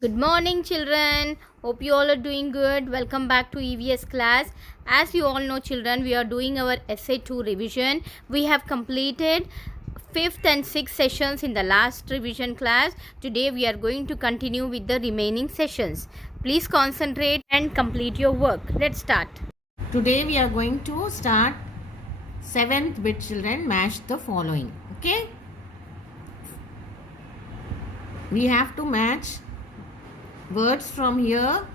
Good morning, children. Hope you all are doing good. Welcome back to EVS class. As you all know, children, we are doing our essay 2 revision. We have completed 5th and 6th sessions in the last revision class. Today, we are going to continue with the remaining sessions. Please concentrate and complete your work. Let's start. Today we are going to start 7th bit children match the following. Okay. We have to match words from here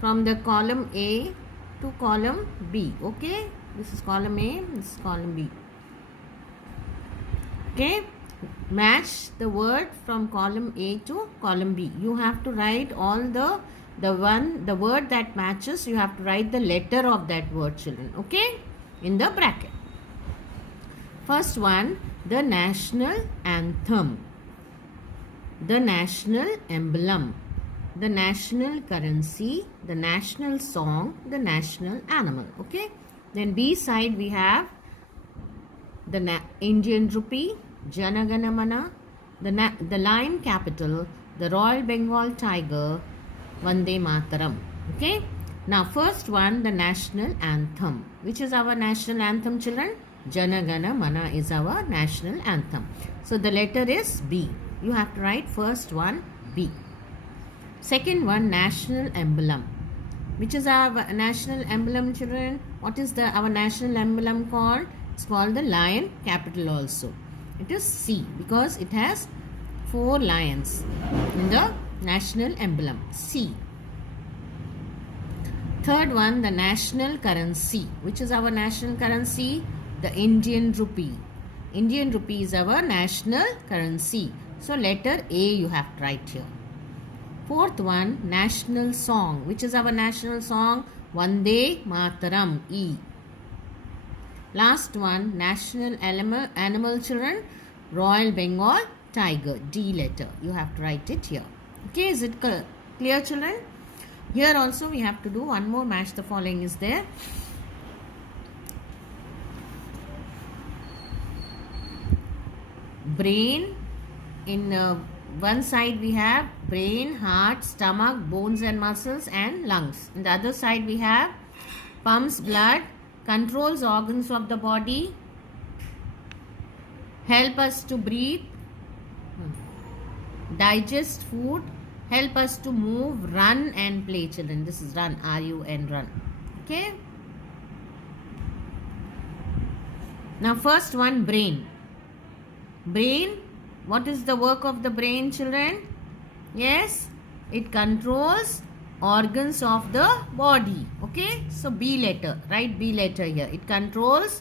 from the column A to column B. Okay. This is column A. This is column B. Okay. Match the word from column A to column B. You have to write all the word that matches. You have to write the letter of that word, children. Okay. In the bracket. First one, the national anthem, the national emblem, the national currency, the national song, the national animal. Okay. Then B side we have the Indian rupee, Jana Gana Mana, the lion capital, the Royal Bengal tiger, Vande Mataram. Okay. Now first one, the national anthem. Which is our national anthem, children? Jana Gana Mana is our national anthem. So the letter is B. You have to write first one B. Second one, national emblem. Which is our national emblem, children? What is our national emblem called? It's called the lion capital also. It is C because it has 4 lions in the national emblem. C. Third one, the national currency. Which is our national currency? The Indian rupee. Indian rupee is our national currency. So letter A you have to write here. Fourth one, national song. Which is our national song? Vande Mataram, E. Last one, national animal, children, Royal Bengal tiger, D letter. You have to write it here. Okay, is it clear, children? Here also we have to do one more match the following is there. Brain, in one side we have brain, heart, stomach, bones and muscles and lungs. In the other side we have pumps blood, controls organs of the body, help us to breathe, digest food, help us to move, run and play, children. This is run, R-U-N, run. Okay. Now first one, brain. Brain, what is the work of the brain, children? Yes, it controls organs of the body. Okay, so B letter, write B letter here. It controls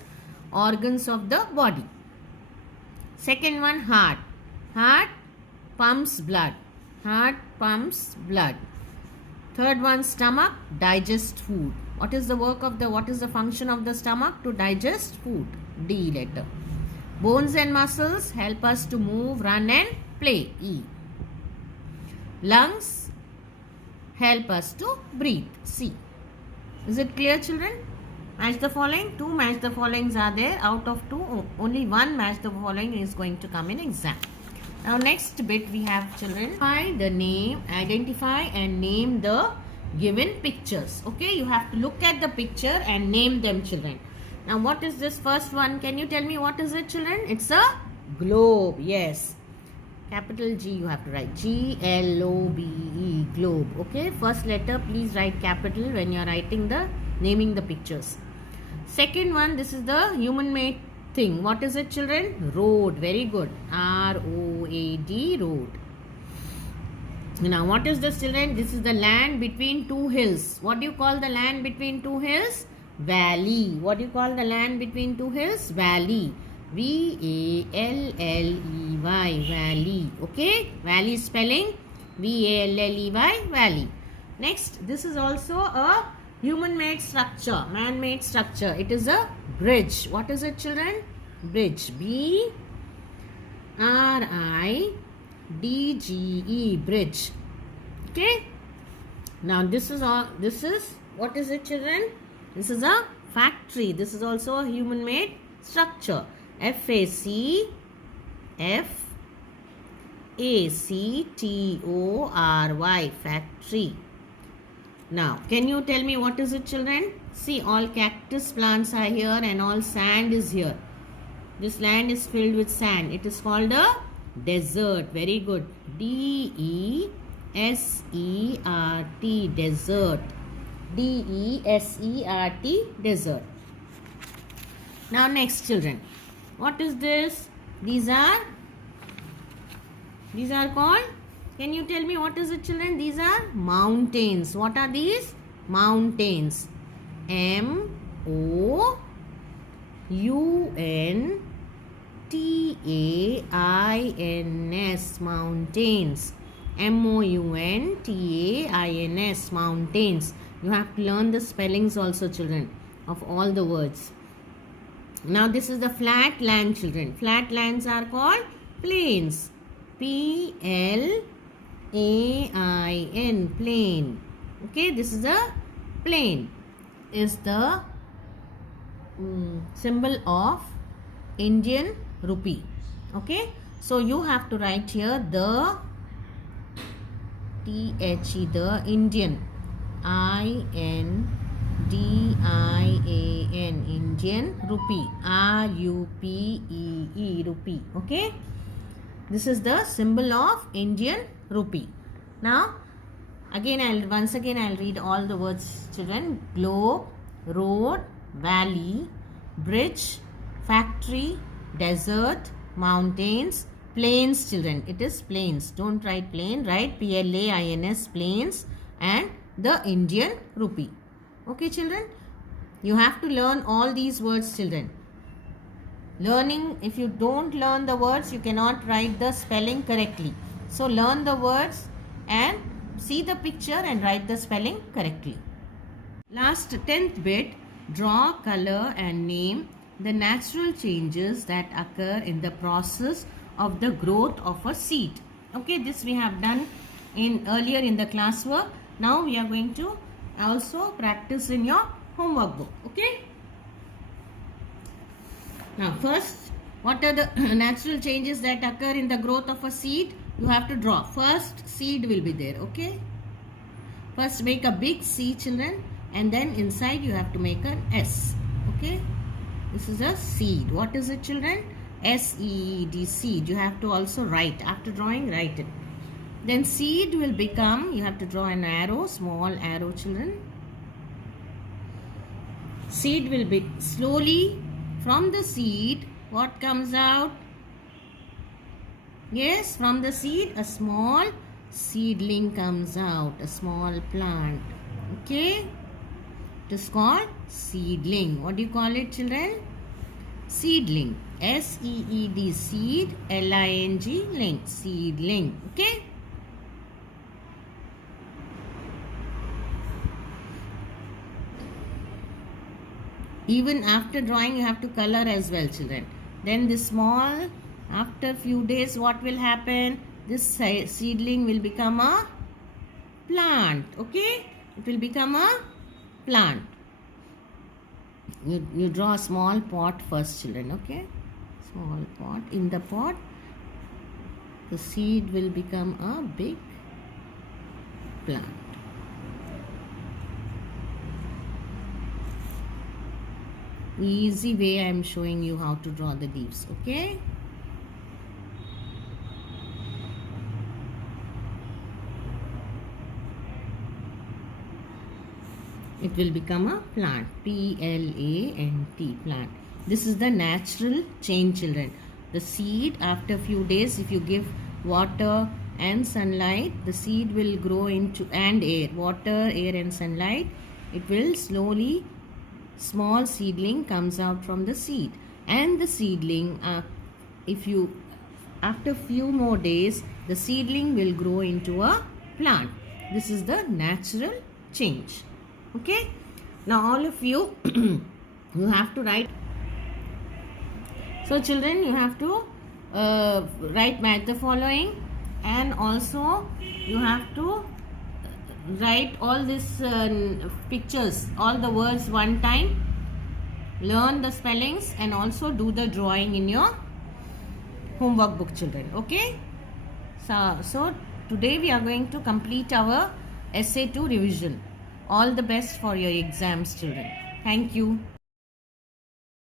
organs of the body. Second one, heart. Heart pumps blood. Heart pumps blood. Third one, stomach, digest food. What is the function of the stomach? To digest food. D letter. Bones and muscles help us to move, run and play. E. Lungs help us to breathe. C. Is it clear, children? Match the following. 2 match the followings are there. Out of 2, only 1 match the following is going to come in exam. Now next bit we have, children, identify and name the given pictures. Okay, you have to look at the picture and name them, children. Now what is this first one? Can you tell me what is it, children? It's a globe. Yes. Capital G you have to write. G-L-O-B-E. Globe. Okay. First letter please write capital when you are naming the pictures. Second one, this is the human made thing. What is it, children? Road. Very good. R-O-A-D. Road. Now what is this, children? This is the land between 2 hills. What do you call the land between 2 hills? Valley. What do you call the land between 2 hills? Valley. V-A-L-L-E-Y. Valley. Okay. Valley spelling V-A-L-L-E-Y. Valley. Next, this is also a human made structure, man made structure. It is a bridge. What is it, children? Bridge. B-R-I-D-G-E. Bridge. Okay. Now this is what is it, children? This is a factory. This is also a human made structure. F-A-C-F Factory. Factory. Now, can you tell me what is it, children? See, all cactus plants are here and all sand is here. This land is filled with sand. It is called a desert. Very good. DESERT. Desert. DESERT. Desert. Now, next, children. What is this? These are called, can you tell me what is it, children? These are mountains. What are these? Mountains. MOUNTAINS. Mountains. MOUNTAINS. Mountains. You have to learn the spellings also, children, of all the words. Now this is the flat land, children. Flat lands are called plains. PLAIN. Plain. Okay, this is a plain. Is the symbol of Indian rupee. Okay, so you have to write here the THE, the Indian, INDIAN, Indian rupee, RUPEE, rupee. Okay, this is the symbol of Indian rupee. Now once again I'll read all the words, children. Globe, road, valley, bridge, factory, desert, mountains, plains, children. It is plains. Don't write plain, write PLAINS, plains, and the Indian rupee. Okay, children, you have to learn all these words, children. Learning, if you don't learn the words, you cannot write the spelling correctly. So learn the words and see the picture and write the spelling correctly. Last 10th bit, draw, color and name the natural changes that occur in the process of the growth of a seed. Okay, this we have done earlier in the classwork. Now we are going to also practice in your homework book. Okay. Now first, what are the natural changes that occur in the growth of a seed? You have to draw. First seed will be there. Okay. First make a big C, children, and then inside you have to make an S. Okay. This is a seed. What is it, children? SEED, seed. You have to also write. After drawing, write it. Then seed will become, you have to draw an arrow, small arrow, children. Seed will be slowly from the seed. What comes out? Yes, from the seed, a small seedling comes out, a small plant. Okay, it is called seedling. What do you call it, children? Seedling. SEED, seed, LING, ling, seedling. Okay. Even after drawing, you have to color as well, children. Then this small, after few days, what will happen? This seedling will become a plant. Okay, it will become a plant. You draw a small pot first, children. Okay, small pot. In the pot, the seed will become a big plant. Easy way I am showing you how to draw the leaves. Okay. It will become a plant. PLANT, plant. This is the natural change, children. The seed, after few days, if you give water and sunlight, the seed will grow into, and air, water, air and sunlight, it will slowly, small seedling comes out from the seed. And the seedling, after few more days, the seedling will grow into a plant. This is the natural change. Okay, now all of you, you have to write. So children, you have to match the following, and also you have to write all these pictures, all the words one time, learn the spellings and also do the drawing in your homework book, children. Okay, So today we are going to complete our essay 2 revision. All the best for your exams, children. Thank you.